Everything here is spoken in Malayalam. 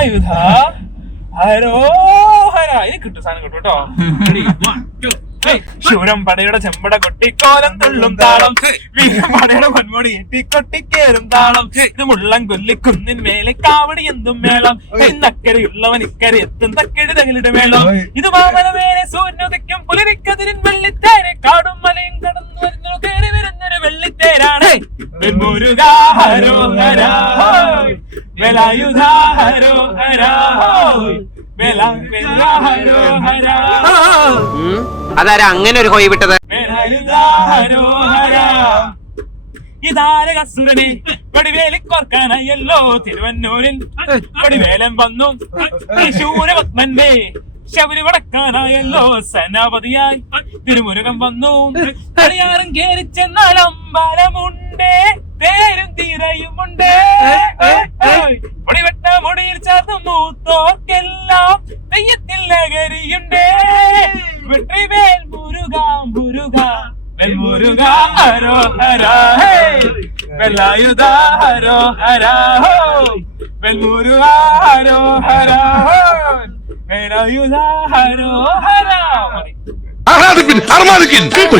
വേലായുധ ഹരോഹര. ഇനി കിട്ടും, സാധനം കിട്ടും കേട്ടോ. ശൂരം പടയുടെ ചെമ്പട കൊട്ടിക്കോലം തുള്ളും താളം, വീരം പടയുടെ പൊന്മുടി എത്തിക്കൊട്ടിക്കേറും താളം. ഇത് മുള്ളം കൊല്ലിക്കുന്നിൻ മേലെ കാവടി എന്തും മേളം, ഇന്നക്കരയുള്ളവൻ ഇക്കരെ എത്തും തക്കടി തകിലിടെ മേളം. ഇത് മാമല മേലെ സൂര്യനുദിക്കും പുലരിക്കതിരിൻ വെള്ളിത്തേരെ, കാടും മലയും കടന്നു വരുന്നു കയറി വരുന്നൊരു വെള്ളിത്തേരാണ്. വെൺമുരുക ഹരോഹര വേലായുധ ഹരോഹര ഹരോഹര. അതാരാ അങ്ങനെ ഒരു ഹോയി വിട്ടത്? ഇതാരകസുരനെ വടിവേലിക്കോർക്കാനായല്ലോ തിരുവന്നൂരിൽ വടിവേലൻ വന്നു. ശൂരപത്മന്റെ ശബരി വടക്കാനായല്ലോ സേനാപതിയായി തിരുമുരുകൻ വന്നു. കളിയാറും കേറി ചെന്നാൽ അമ്പലമുണ്ടേ, തേരും തീരയുമുണ്ടേ. പൊടിവെട്ട മുടിയിൽ ചേർന്ന് മൂത്തോർക്കെല്ലാം തെയ്യത്തിൽ ലഹരിയുണ്ടേ. വെട്രിവേൽ മുരുക മുരുക വെൽമുരുക ഹരോഹര വേലായുധ ഹരോഹര വെൽമുരുക ഹരോഹര വേലായുധ ഹരോഹര.